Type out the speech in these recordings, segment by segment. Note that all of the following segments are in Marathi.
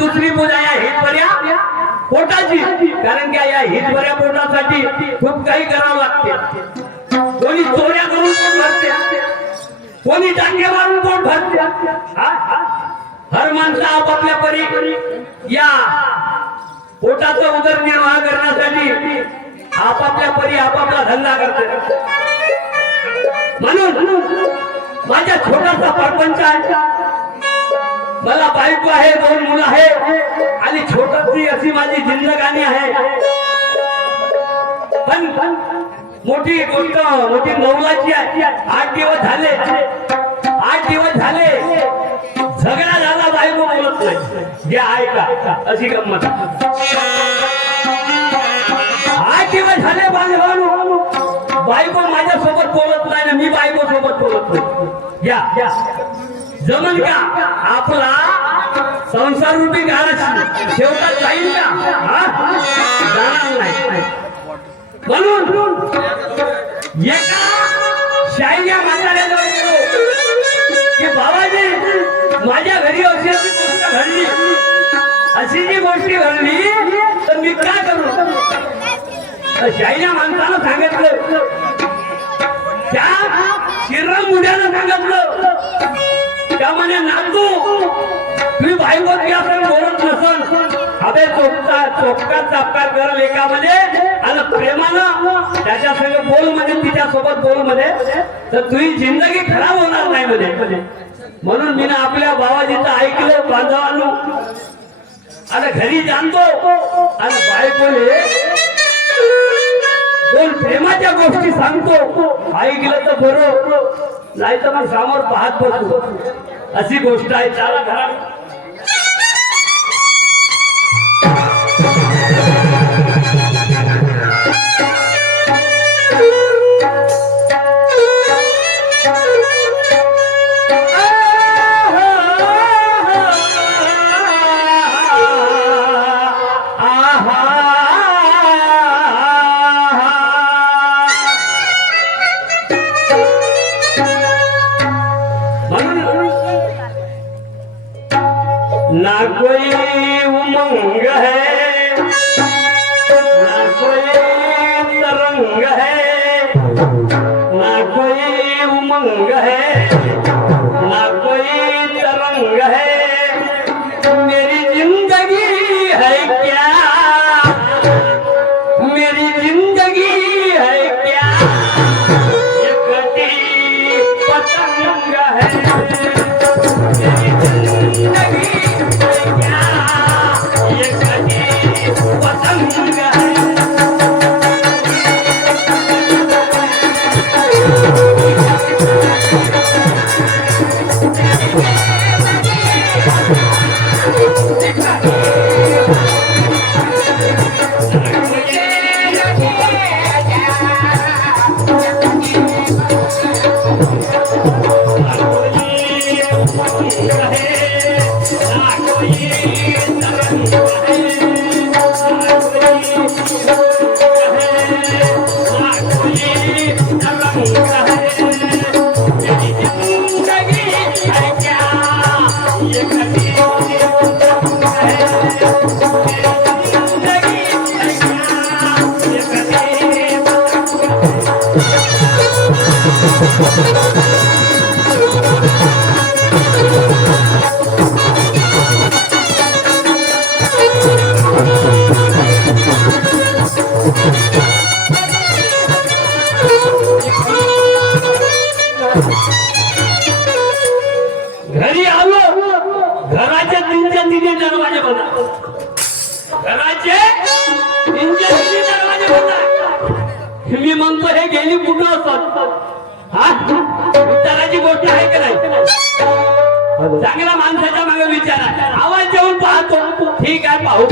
दुसरी पूजा या हितभऱ्या पोटाची, कारण की या हितभऱ्या पोटासाठी खूप काही करावं लागते. कोणी चोऱ्या करून पोट भरते, कोणी डांगे मारून पोट भरते. हर माणसं आपापल्या परी या पोटाचा उदरनिर्वाह करण्यासाठी आपापल्या परी आपापला धंदा करते. म्हणून माझ्या छोटासा परपंच आहे. मला बायको आहे, 2 मुलं आहे आणि छोटीशी अशी माझी जिंदगानी आहे. पण मोठी गोष्ट मोठी नवलाची आहे. 8 दिवस झाले, 8 दिवस झाले झगडा झाला, बायको बोलत नाही. जे आहे का अशी गंमत. 8 दिवस झाले बायको माझ्यासोबत बोलत नाही ना मी बायको सोबत बोलत नाही. या जमन का आपला संसार रूपी गाडा शेवटात जाईल का? जाणार नाही. म्हणून एका शाहीच्या म्हाताऱ्याजवळ गेलो की बाबाजी माझ्या घरी अशी गोष्ट घडली, अशी जी गोष्टी घडली तर मी काय करू? शाहीच्या माणसानं सांगितलं, त्या श्रीराम मुंड्यानं सांगितलं, त्यामध्ये नातू तुम्ही बायको असं बोलत नसन, अबे चोपका चापकार कर लेखामध्ये आणि प्रेमानं त्याच्या संग बोल मध्ये, तिच्यासोबत बोल मध्ये, तर तुझी जिंदगी खराब होणार नाही मध्ये. म्हणून मी आपल्या बाबाजीचं ऐकलं बांधवांनो आणि घरी जाणतो आणि बायकोले 2 प्रेमाच्या गोष्टी सांगतो. ऐकलं तर बरोबर, नाही तर मग समोर पाहत बसू. अशी गोष्ट आहे. चला घरात ना कोई उमंग है, ना कोई तरंग है, ना कोई उमंग है, ना कोई तरंग है. मेरी जिंदगी है क्या, मेरी जिंदगी है क्या, ये कटी पतंग है. मेरी जिंदगी घरी आलो, घराचे 3 दरवाजे बंद, घराचे 3 दरवाजे बंद. मी म्हणतो हे गेली कुठं असत? विचाराची गोष्ट आहे का नाही? चांगल्या माणसाच्या मागे विचार आहे. आवाज देऊन पाहतो, ठीक आहे पाहू.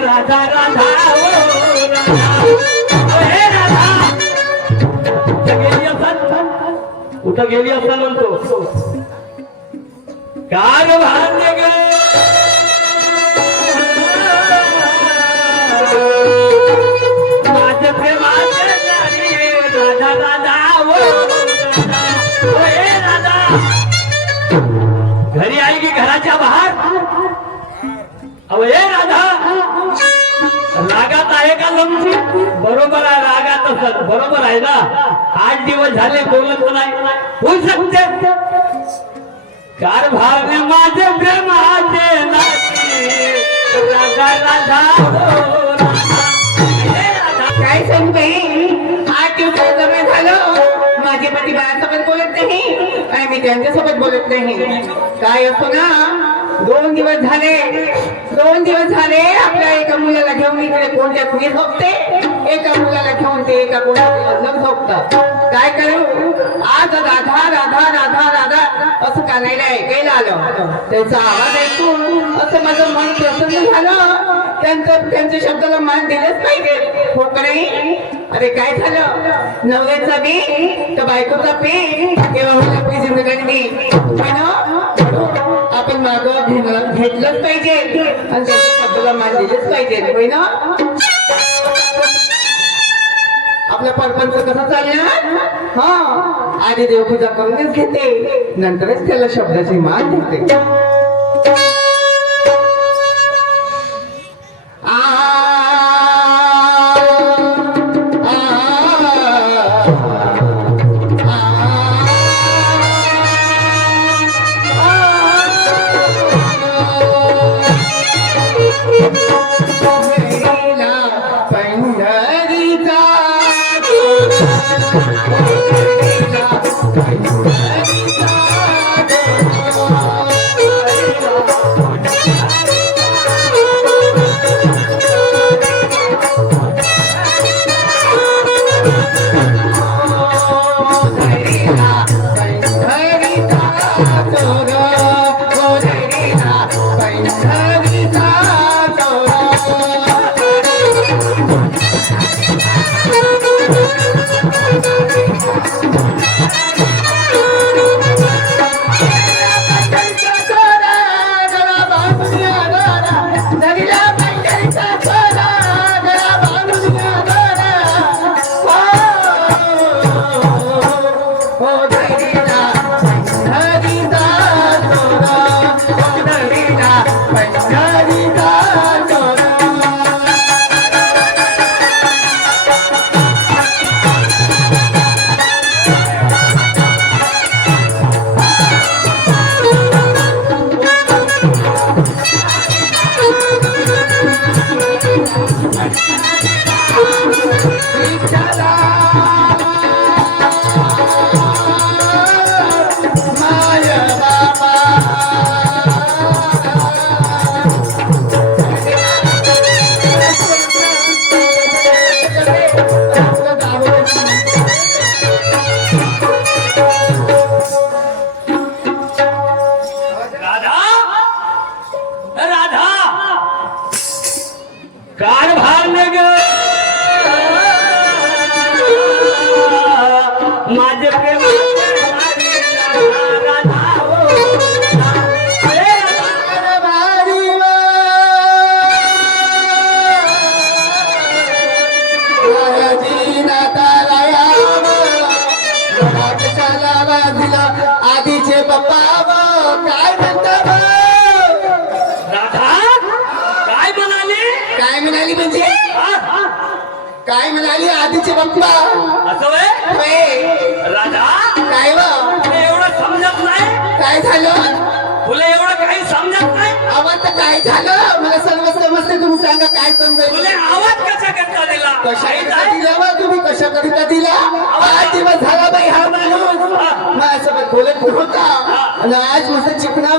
राधा राधा कुठं गेली असं म्हणतो. कार भाग्य ग का तुमची? बरोबर आहे, रागात असत, बरोबर आहे ना. 8 दिवस झाले बोलत नाही, होऊ शकते. कारभार में माझे प्रेमाचे नाती, राधा राधा हो राधा. काय सांगू बाई, 8 दिवसात जमा झालं. माझे पती बाळासोबत बोलत नाही आणि मी त्यांच्यासोबत बोलत नाही. काय असतो ना, 2 दिवस झाले आपल्या एका मुलाला घेऊन इकडे कोणत्या कुणी झोपते, एका मुलाला घेऊन ते एका कोणत्या झोपतात. काय करू, आज राधा राधा राधा राधा असं कानायला ऐकायला आलं. त्यांचा आवाज ऐकून असं माझं मन प्रसन्न झालं. त्यांच्या शब्दाला मान दिलंच पाहिजे, हो का नाही? अरे काय झालं, नवऱ्याचा बी तर बायकोचा बी तेव्हा मला आपली जिंदगी आपण मागं घेतलंच पाहिजे आणि त्याच्या शब्दाला मान दिलंच पाहिजे, होय ना? आपलं परपंच कसं चालणार? हा, आधी देवपूजा करूनच घेते, नंतरच त्याला शब्दाची मान देते. आधीचे पप्पा काय म्हणतात? राधा काय म्हणाली म्हणजे काय म्हणाली आधीचे पप्पा? असं राधा काय तुला एवढं समजत नाही? काय झालं? तुला एवढं काही समजत नाही? आवाज तर काय झालं मला सर्व समजते, तुम्ही सांगा काय समजायचं? तुला आवाज कसा करता दिला? कशा दिला तुम्ही, कशा करिता दिला? 8 दिवस झाला बाई हा माणूस माझ्यासोबत बोलत होता आणि आज मस्त चिकनाव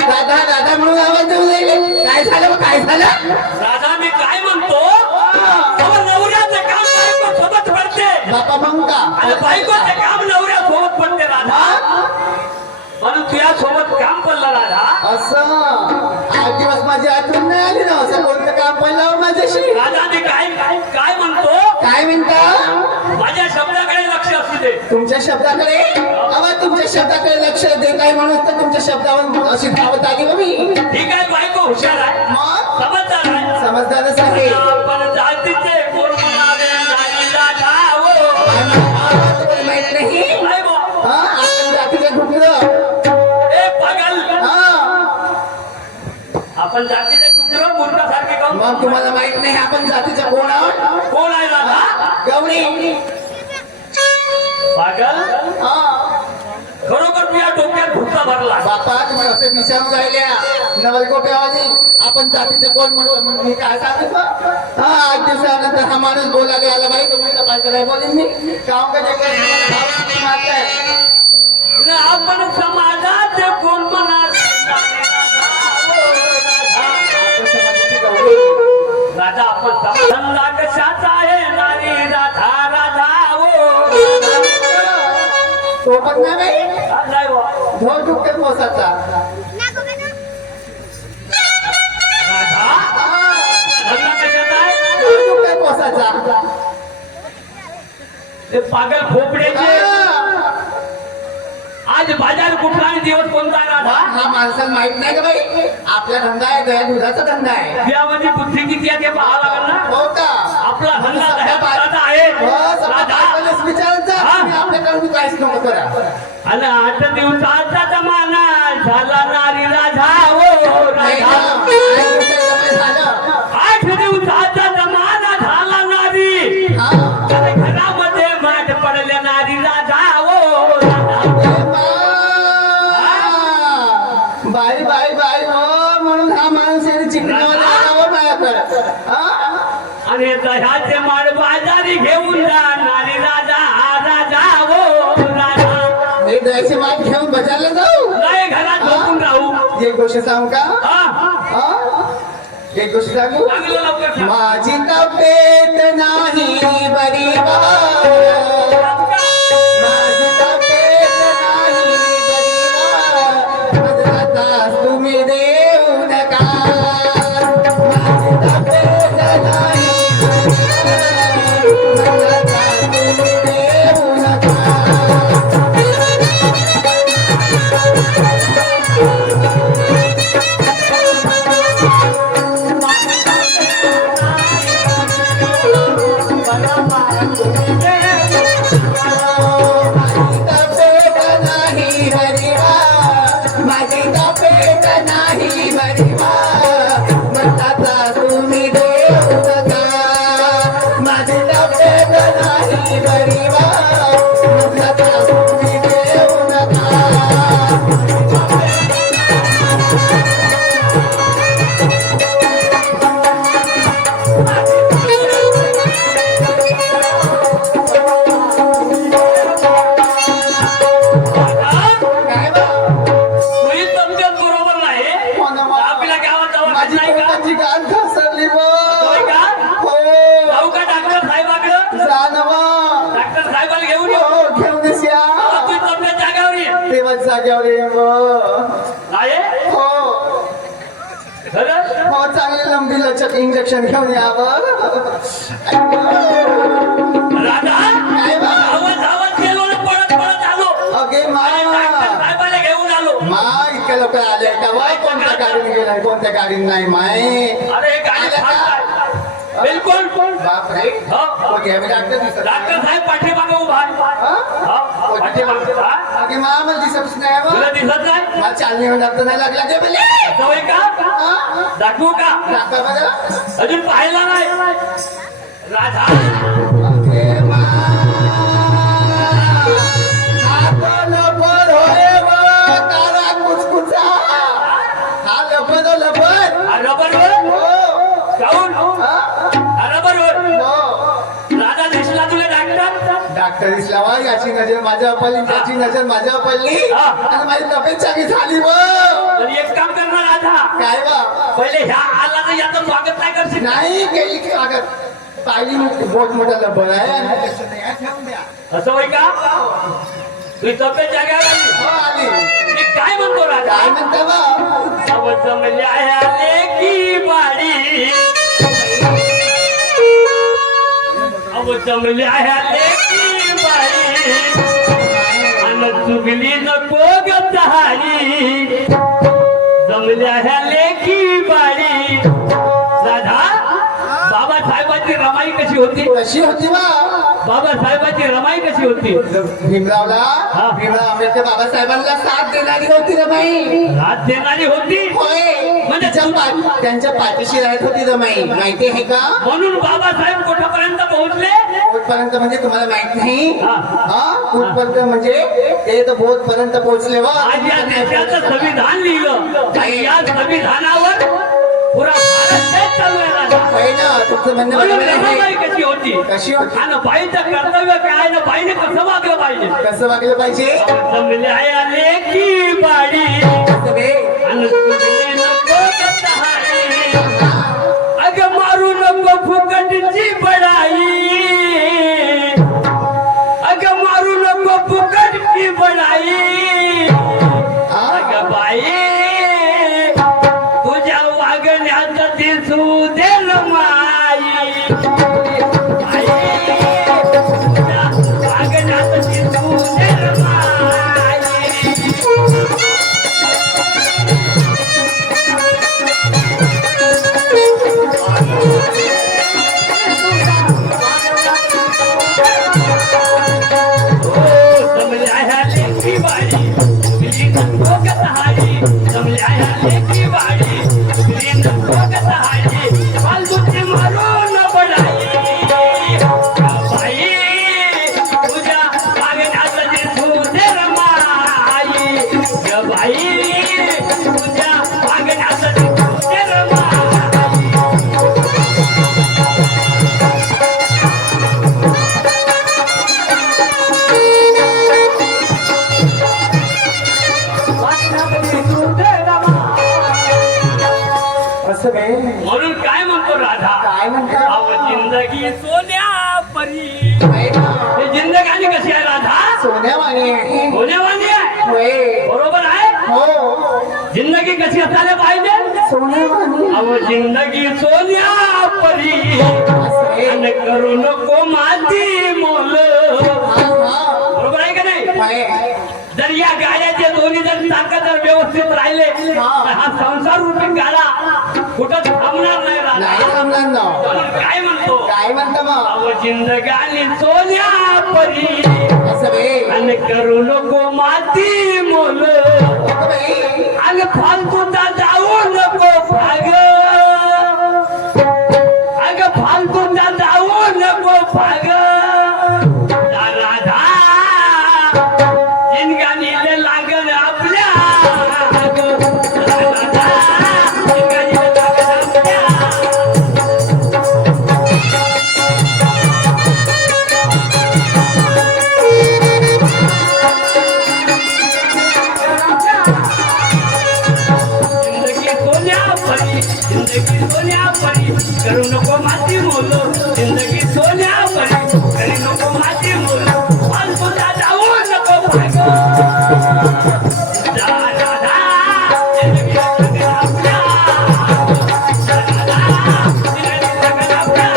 राधा राधा म्हणून आवाज देऊ लागले. काय झालं काय झालं? राधा मी काय म्हणतो, नवऱ्याचं काम बायको सोबत पडते. बापा मग का? आणि बायकोचं काम नवऱ्या सोबत पडते राधा, म्हणून तुझ्या सोबत काम पडलं राधा. असं 8 दिवस माझी आठवण नाही आली ना, असं कोणतं काम पडलं माझ्याशी? राधा मी काय म्हणतो, काय म्हणता? माझ्या शब्दाकडे लक्ष असू दे. तुमच्या शब्दाकडे? अवा तुमच्या शब्दाकडे लक्ष देत आहे म्हणून तर तुमच्या शब्दावर अशी धावत आली मी. ठीक आहे, बायको हुशार आहे, मग समजदार आहे, समजदारच आहे. पण जातीचे कोण म्हणावे जातीला ठाव. माहित नाही काय बो? आपण जातीला ढुकलं. ए पागल, आपण जातीचे तुकडं मूर्खासारखे काहून? मग तुम्हाला माहित नाही आपण जातीचा कोण आहोत? कोण आहे राधा? गवळी. पागल, हा. खरोखर तुझ्या डोक्यात भुक्का भरला. बापा तुम्ही असे विचारून राहिल्या नवलकोट्यावानी आपण जातीचे कोण म्हणतो मग मी काय सांगितलं? हा 8 दिवसानंतर हा माणूस बोलायला आला बाई तुम्हाला काय करायला बोलेन मी काम आपण समाजात कोण म्हणा राधा, आपण समजा कशाचा आहे नारी राधा राधा तो पण नाही बाई नाही बा. ढोल ठुकते मोसाचा. राधा धंदा कशाचा आहे? ढोल ठुकते मोसाचा. ते पागल खोपड्याचे आज बाजार कुठला आणि दिवस कोणता आहे राधा? हा माणसाला माहित नाही का बाई आपला धंदा आहे दया दुधाचा धंदा आहे. यामध्ये बुद्धी किती आहे ते पाहावं लागेल ना. हो का? आपला धंदा दह्या दुधाचा आहे राधा. आपल्याकडून काहीच नको करा. आणि 8 दिवसाचा जमाना झाला नारी राधा ओ राधा. 8 दिवसाचा जमाना झाला नारी. आणि घरामध्ये माठ पडल्या नारी राधा ओ राधा. बाई बाई बाई हो म्हणून हा माणूस चिकनावाला आला माझ्याकडे. आणि दह्याचे माड बाजारी घेऊन जा नारी राजा राजा हो राजा. मी दह्याची माग घेऊन बजारला जाऊ नाही घरात झोपून राहू. एक गोष्ट सांगू का? हा एक गोष्ट सांगू. चांगलं लवकर सांग. माझी तब्येत नाही बरी बा. माझी तब्येत नाही बरी बा. मदराचा तुम्ही देऊ नका. माझी तब्येत नाही मदराचा तुम्ही देऊ नका. माझी तब्येत नाही बरी बा. मताचा तुम्ही देऊ नका. माझी तब्येत नाही बरी बा. मताचा तुम्ही देऊ नका. काय बा? तुझी तब्येत बरोबर नाही. आपल्या गावात जावं माझी नाही का? पोटाची गाठ घसरली होय का? हो जाऊ का डॉक्टर साहेबाकडं? जा ना बा. डॉक्टर साहेबाला घेऊन येऊ. हो घेऊनच या. तुझी तब्येत जागावर ये. तेव्हा जाग्यावर ये मग. आहे हो खरं? हो चांगले लंबी लचक इंजेक्शन घेऊन यावं. राधा काय बा? आवाज गेलो ना पळत पळत आलो. अगे मा डॉक्टर साहेबाला घेऊन आलो. मा इतक्या लोक आले का बा? कोणत्या गाडीने गेलाय कोणत्या गाडीने नाही माय. अरे हे गाडी आलं फास्ट का? आहे. बिलकुल बापरे हो. हो घ्या मी डॉक्टर दिसत डॉक्टर साहेब पाठीमागे उभा आहे. हा? हो, पाठीमागे. हा? अगे मा मला दिसतच नाही बा. तुला दिसत नाही? मला चालणे डॉक्टर नाही लागला ते बोले. सवय का? दाखवू का? डॉक्टर बरं. अजून पाहिला नाही. राधा अगे मा हा लपड होय बा. काळा कुचकुचा हा लपड लपड. हा रबरवर हो जाऊन हा? हा रबरवर. हो राधा दिसला तुला डॉक्टर? डॉक्टर दिसला बा. याची नजर माझ्यावर पडली त्याची नजर माझ्यावर पडली हा. आणि माझी तब्येत चांगली झाली बा. तर एक काम कर ना राधा, काय बा? पहिले ह्या आला तर याचं स्वागत नाही करशील. नाही केली कागद पाहिली मोठ मोठा लपड आहे आणि त्याचं नाही. ठेवून द्या. असं होय का? तुझी तब्येत जाग्यावर आली. हो आली. मी काय म्हणतो राधा? काय म्हणता बा? अवच म्हणजे आले की बाडी. अवच म्हणजे आले की बाडी. अन चुगली नको ग चहाडी. जमल्या ह्या लेकी बाडी. राधा बाबासाहेबांची रमाई कशी होती? कशी होती बा? बाबासाहेबांची रमाई कशी होती? भीमरावला हा. भीमराव आंबेडकर बाबासाहेबांना साथ देणारी होती रे बाई. हात देणारी होती. होय म्हणजे त्यांच्या पाठीशी राहत होती रमाई, माहिती आहे का? म्हणून बाबासाहेब कुठपर्यंत पोहोचले? कुठपर्यंत म्हणजे तुम्हाला माहित नाही? हा. हा, कुठपर्यंत म्हणजे ते तर बोध पर्यंत पोहोचले व आज या देशाचं संविधान लिहिलं आणि या संविधानावर पुरा भारत देश चालू आहे राजा. होय ना, तुमचं म्हणणं म्हणून बरोबर आहे. रमाबाई कशी होती कशी होती? आणि बाईचं कर्तव्य काय आहे ना, बाईने कसं वागलं पाहिजे? कसं वागलं पाहिजे? जमल्या लेकी बाडी कसं बे? आणि तुझे नको कटाई. अगं मारू नको फुकटची बडाई. अगं मारू नको फुकटची बडाई. अगं बाई तुझ्या वागण्याचं दिसू दे न माई. तुझ्या वागण्याचं दिसू दे न माई. असं बे? म्हणून काय म्हणतो राधा? काय म्हणता? अव जिंदगी सोन्या परी. होय ना, ही जिंदगानी कशी आहे राधा? सोन्यावाणी आहे. सोन्यावानी आहे. होय. बरोबर आहे. हो, जिंदगी कशी असायला पाहिजे? सोन्यावाणी. अव जिंदगी सोन्या परी असं बे? आणि करू नको माझी मोल. हा, हा. बरोबर आहे का नाही? होय. जर या गाड्याचे दोन्ही जण चाक जर व्यवस्थित राहिले तर हा संसार रूपी गाडा कुठं थांबणार नाही राधा. नाही थांबणार ना. म्हणून काय म्हणतो? काय म्हणता मग? अव जिंदगानी सोन्या परी असं बे? आणि करू नको माती मोल. असं बे? आणि फालतूचा जाऊ नको भाग. अग फालतूचा जाऊ नको भाग. राधा जिनगानीले लागल आपल्या. राधा जिनगानीले लागल आपल्या. जिंदगी सोन्या परी, जिंदगी सोन्या परी, करू नको माती मोल. जिंदगी सोन्या परी, करू नको माती मोल. फालतूचा जाऊ नको भाग. जा राधा, जिंदगी लागल आपल्या. जा राधा, जिंदगी लागल आपल्या.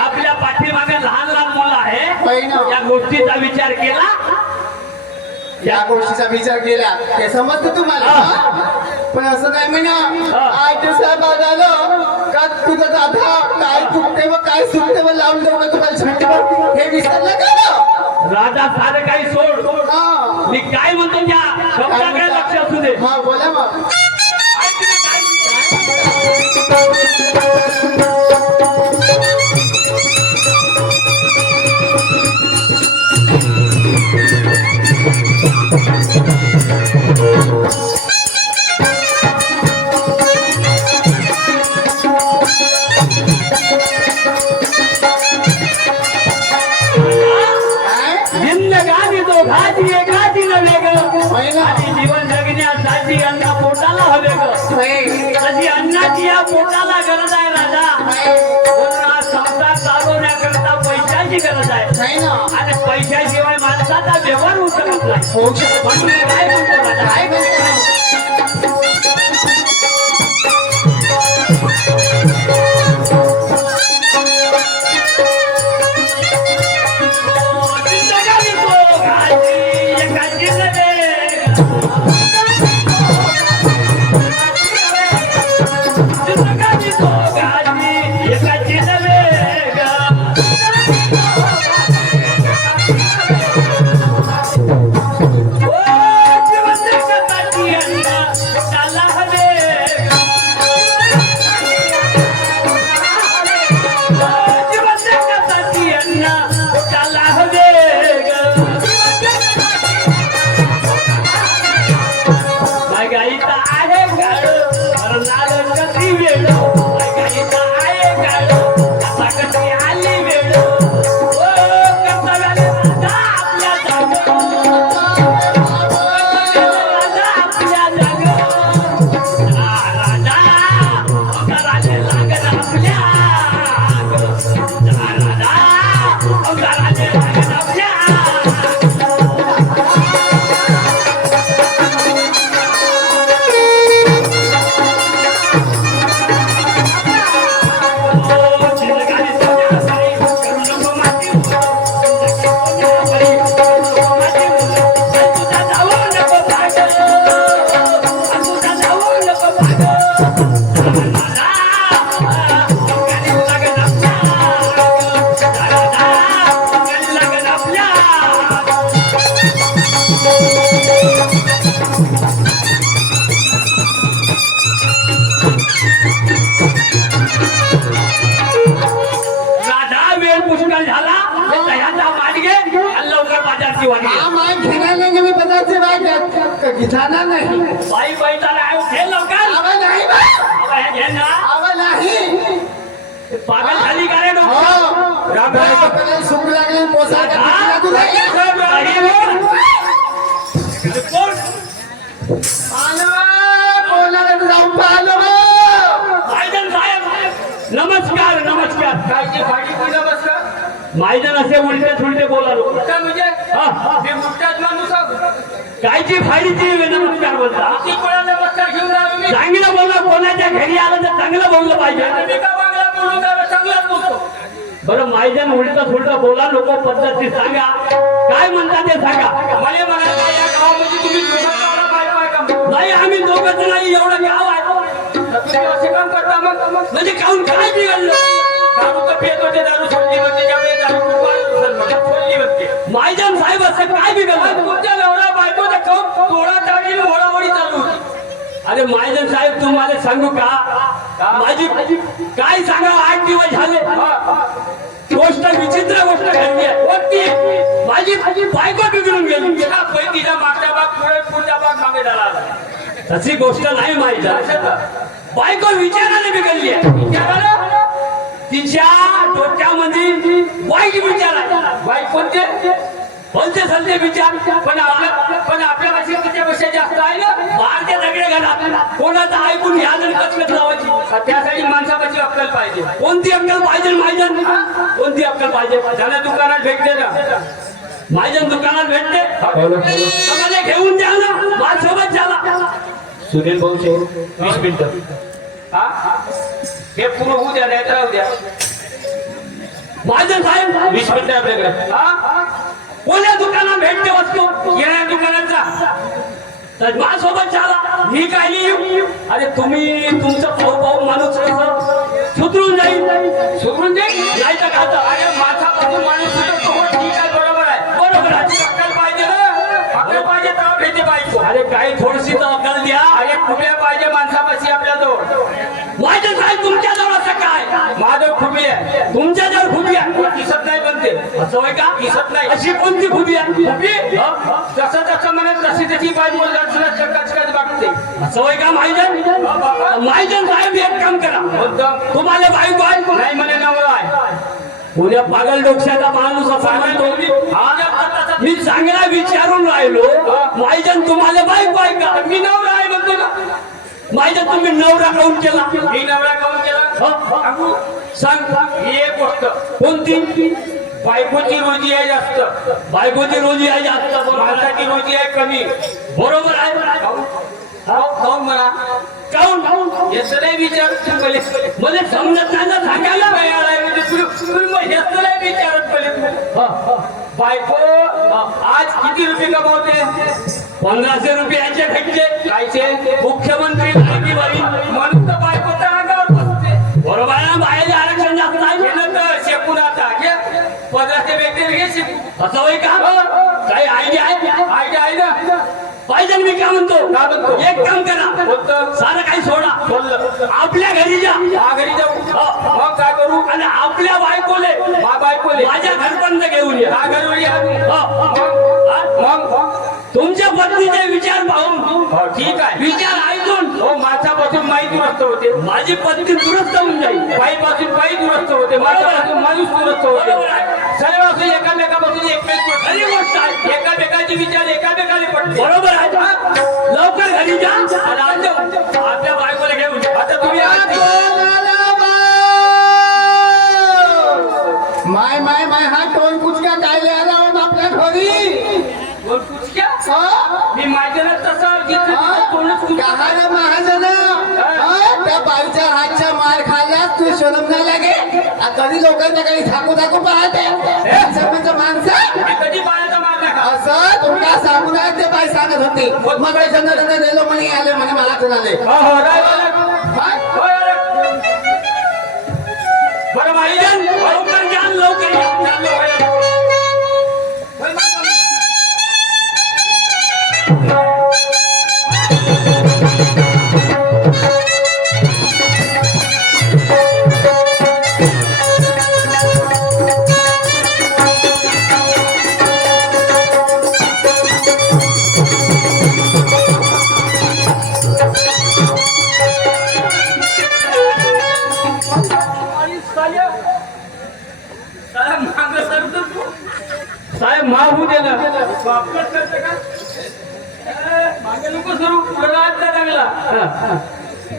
आपल्या पाठीमागे लहान लहान मुलं आहे. होय ना. या गोष्टीचा विचार केला. या गोष्टीचा विचार केला ते समजतं तुम्हाला? हा. पण असं नाही म्हणा. हा. 8 दिवसाबाद आलं का तुझं दादा काय चुकते व काय सुटते व लावून देऊ का तुम्हाला झंडीवर हे विसरलं का ना? राजा सारं काही सोड. हा. मी काय म्हणतो त्या काय शब्दाकडे लक्ष म्हणता? असू दे. हा, बोला मग. ऐक ना काय म्हणतो. काय? जिंदगानी दोघाची एकाची नव्हे ग. होय ना. आणि जीवन जगण्यासाठी अन्न पोटाला हवे ग. होय. तशी अन्नाची या पोटाला गरज आहे राजा. होय. म्हणून हा संसार चालवण्याकरता पैशाची गरज आहे. नाही ना. आणि पैशाशिवाय माणसाचा व्यवहार होऊ शकत नाही. होऊ शकत. म्हणून मी काय म्हणतो राजा? काय म्हणता? हा माय घेणार नाही का मी पदार्थ बाय जाणार नाही बाई बैठाला आहे खेळ लवकर आवा नाही बा बाबा, हे घे ना आवा नाही पागल झाली का रे हो डॉक्टर आपल्याला सुख लागले पोसा लागू नाही कोण आलो बोलायला जाऊन पाहिलो मायजन साहेब नमस्कार नमस्कार कायची फाडी पुन्हा बसला मायजन असे उलटे सुलटे बोलालो काय म्हणजे हा. ते मुठ्यात माणूस आहो. कायची फायलीची नमस्कार बोलता ती कोणाला नमस्कार घेऊन राहिलो मी चांगलं बोलणं कोणाच्या घरी आलं तर चांगलं बोललं पाहिजे मी का बांगला बोलून राहिलो चांगलाच बोलतो बरं मायजन उलट सुलट बोला लोक पद्धती सांगा काय म्हणतात ते सांगा मला म्हणायचं या गावामध्ये तुम्ही दोघं नवरा बायको आहे का नाही आम्ही दोघंच नाही एवढं गाव आहे तर तुम्ही असे काम करता मग म्हणजे काहून काय बिघडलं दारू तर पेत होते दारू सोडली म्हणते त्यामुळे दारू खूप वाढत असेल म्हणजे सोडली म्हणते मायजन साहेब असं काय बिघडलं तुमच्या नवरा बायको तर खूप थोडा चालली होळावळी चालू होती अरे मायजन साहेब तुम्हाला सांगू का माझी काय सांगा 8 दिवस झाले गोष्ट विचित्र गोष्ट घडली आहे कोणती माझी बायको बिघडून गेली तिचा मागचा भाग पुढे पुढचा भाग मागे झाला तशी गोष्ट नाही माहिती बायको विचाराने बिघडली आहे विचाराला तिच्या डोक्यामध्ये वाईट विचार आहे बाई कोणते बोलते सलते विचार पण आपल्या भाषेत त्याच्यापेक्षा जास्त आहे ना बाहेरच्या दगडे घाला कोणाचं ऐकून घ्या आणि कचकच लावायची त्यासाठी माणसापाशी अक्कल पाहिजे कोणती अक्कल पाहिजे मायजन कोणती अक्कल पाहिजे त्याला दुकानात भेटते ना मायजन दुकानात भेटते तर मला घेऊन द्या ना माझ्यासोबत झाला सुनील भाऊ 20 मिनिटं हा हे पूर्ण होऊ द्या नाही तर राहू द्या मायजन साहेब 20 मिनिटं आपल्याकडे हा कोण्या दुकानात भेटते वस्तू येण्या दुकानात जा तर माझ्यासोबत झाला मी काय नाही येऊ अरे तुम्ही तुमचं भाऊ माणूस कसं सुधरून जाईल सुधरून दे नाही तर खातं अरे माणसापासून माणूस सुधरतो हो ठीक आहे बरोबर आहे बरोबर आहे अक्कल पाहिजे ना अक्कल पाहिजे तेव्हा भेटे बायको अरे काही थोडीशी तर अक्कल द्या अरे खुबल्या पाहिजे माणसापाशी आपल्या जवळ माझं साहेब तुमच्याजवळ असं काय माझं खुबी आहे तुमच्याजवळ खुबी आहे दिसत नाही बनते असं होय का दिसत नाही. अशी कोणती खुबी आहे खुबी जसं जसं म्हणत तशी त्याची बायको लचकच बघते असं होय का माहिजन माहिजन साहेब एक काम करा मुद्दाम तुम्हाला बायको आहे नाही म्हणे नवरा आहे उद्या पागल डोक्याचा माणूस असा म्हणतो हा मी चांगला विचारून राहिलो माहिजन तुम्हाला बायको आहे का मी नवरा आहे म्हणतो ना माहिजन तुम्ही नवरा काऊन केला मी नवरा काऊन केला सांगू सांग ही एक गोष्ट कोणती बायकोची रोजी आहे जास्त बायकोची रोजी आहे जास्त माणसाची रोजी आहे कमी बरोबर आहे काऊन म्हणा काऊन काऊन याचं नाही विचार मला समजत नाही ना सांगायला काय आलाय म्हणजे तुम्ही याचं नाही विचारत पहिले बायको आज किती रुपये कमावते 1500 रुपयाचे भेटचे कायचे मुख्यमंत्री लाडकी बहीण म्हणून तर बायको त्या अंगावर बसते बरोबर आहे ना बाहेर आरक्षण जास्त हे आहे नंतर शेकून आता घे 1500 व्यक्ती घे शेकू असं होय का काही आयडिया आहे आयडिया आहे ना पाहिजे मी काय म्हणतो काय म्हणतो? एक काम करा कोणतं? सारं काही सोडा बोललं आपल्या घरी जा घरी जाऊ मग काय करू आणि आपल्या बायकोले बायकोले माझ्या घरपर्यंत घेऊन या घरी मग तुमच्या पत्नीचे विचार पाहून हो ठीक आहे विचार ऐकून हो माझ्यापासून माई दुरुस्त होते माझी पत्नी दुरुस्त होऊन जाईल बाईपासून बाई दुरुस्त होते माझ्यापासून माणूस दुरुस्त होते बरोबर आहे. सर्व असं एकामेकापासून एकमेक खरी गोष्ट आहे एकामेकाचे विचार एकामेकाने पडते बरोबर आहे लवकर घरी जा आणि आज जाऊ. आपल्या बायकोला घेऊन जा. आता तुम्ही माय माय माय हा टोल कुचका काय लिहायला होता आपल्या घरी बोल कुचक्या हो? मी माझ्याला तसं कहाणं महाजन त्या बाईच्या हातच्या मार खाल्ल्यास तू शरम नाही लागे कधी लोकांच्या काही थाकू थाकू पाहते सरपंच माणसं कधी पायाचा मार नका असं तुमका सांगून ते बाई सांगत होती मग बाई संघटना दिलो म्हणे आले म्हणे मला चलाले बरं माहिती लवकर जा लवकर या. साल्या साला मागं सरतो तू साहेब मागू दे ना वापस करते का मागे नको सरू पुढे आता लागला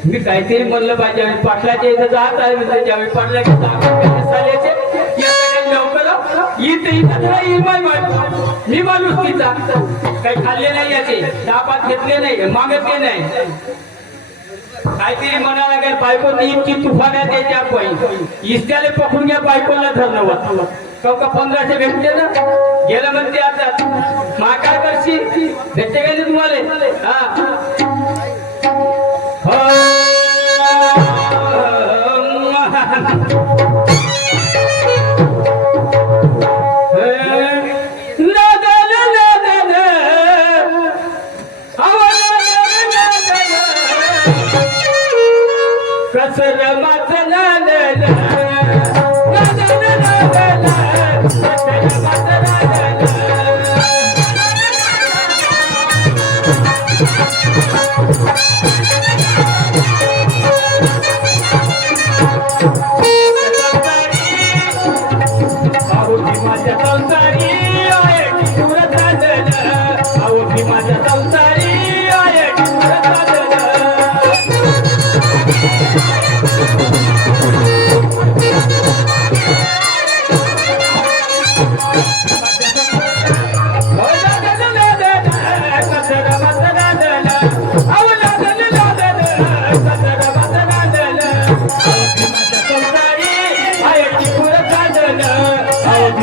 मी काहीतरी म्हणलं पाहिजे आणि पाटलाच्या इथं जात आहे म्हणजे ज्यावेळी पाटला साल्याचे लवकर इथं येईल मी माणूस तिचा काही खाल्ले नाही याचे दापात घेतले नाही मागतले नाही काहीतरी म्हणा लागेल बायको इतकी तुफान्यात यायची आपण इस्त्याला पकडून घ्या बायकोला धरणं का 1500 भेटते ना गेलं म्हणते आता मा काय करशील भेटते का नाही तुम्हाला हा कसर माझ्या संसारी आहे पुरत आवडी माझ्या संसारी आहे पुरत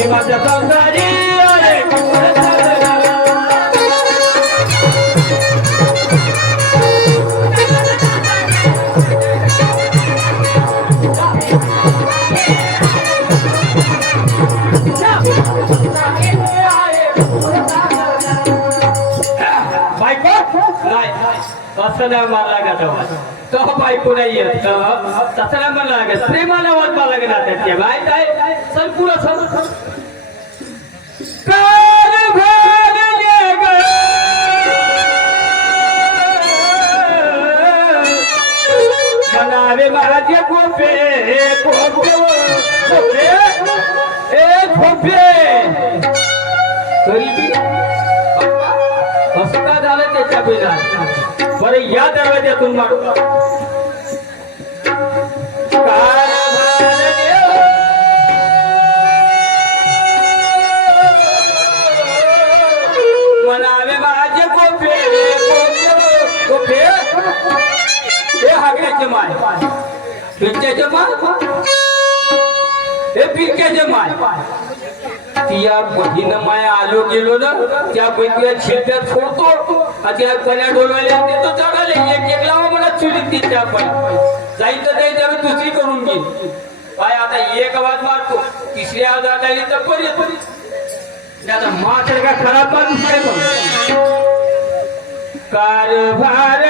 माझ्या संसारी बायको नाही असं नाही मला गाठवा तो बायको नाही येत तसं नाही मला लागत प्रेमाला वाट मला लागत त्याच्या माहित आहे सर पुरा सर मनावे माझे गोपे गोपे गोपे ए गोपे तरी असं का झालं त्याच्या पहिला बरं या दरवाज्यातून मारू मनावे माझे गोपे गोपे गोपे हे हागण्याचे माय पिरक्याचे माय हे पिरक्याचे माय त्या बहिणं माय आलो गेलो ना त्या बहिणीला शिल्प्यात फोडतो त्या कन्या डोलवायला देतो चढाले एक लावा मला चुलीत तिच्या पण जाईल तर जाईल त्यावेळी दुसरी करून घे काय आता एक आवाज मारतो तिसरी आवाज आली तर पर्यंत त्याचा मात्र का खराब माणूस काय पण कारभार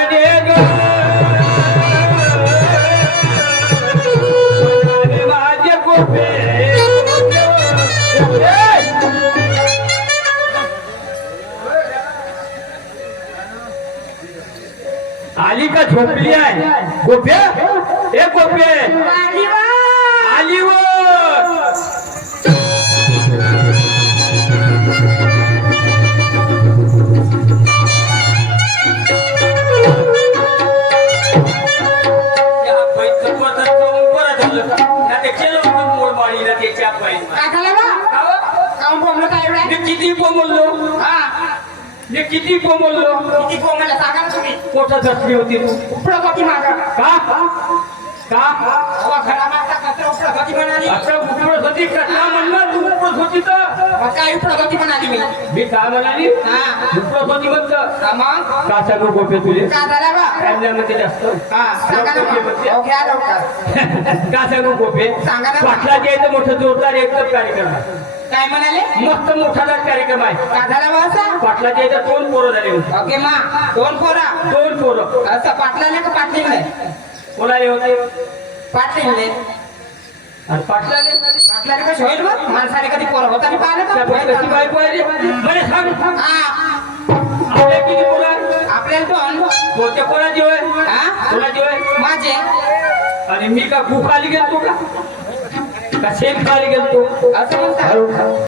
माझे गोपे आली का झोपली आहे गोपे ए गोपे आली व किती पोमलो मी किती पोमलो किती कोमाला सांगा ना तुम्ही पोटात धरली होती तू प्रगती मागा का का घरा मागता कचरा प्रगती म्हणाली आता उपरत होती कसा म्हणलं तू उपरत होती तर काय प्रगती म्हणाली मी काय म्हणाली उपरत होती म्हणतं मग का सांगू गोपे तुझे का झाला बा त्यांच्यामध्ये जास्त सांगा ना घ्या लवकर का सांगू गोपे सांगा ना. पाटलाच्या इथं मोठं जोरदार एकदम कार्यक्रम आहे काय म्हणाले मस्त मोठाला कार्यक्रम आहे का झाला बा असं पाटलाच्या इथं 2 पोरं झाले होते ओके मा 2 पोरा 2 पोरं असं पाटलाने का पाटलीने कोणाले होते पाटलीने आणि पाटलाले पाटलाने कसं होईल बा माणसाने कधी पोरं होता पाहिलं त्या का कशी बायको आहे रे? मला सांग आपल्या किती पोरं आहेत? आपल्याला पण कोणत्या कोणाची होय हा? कोणाची होय माझे आणि मी का भूक आली गेलो का का शेण खायला गेलतो असं म्हणता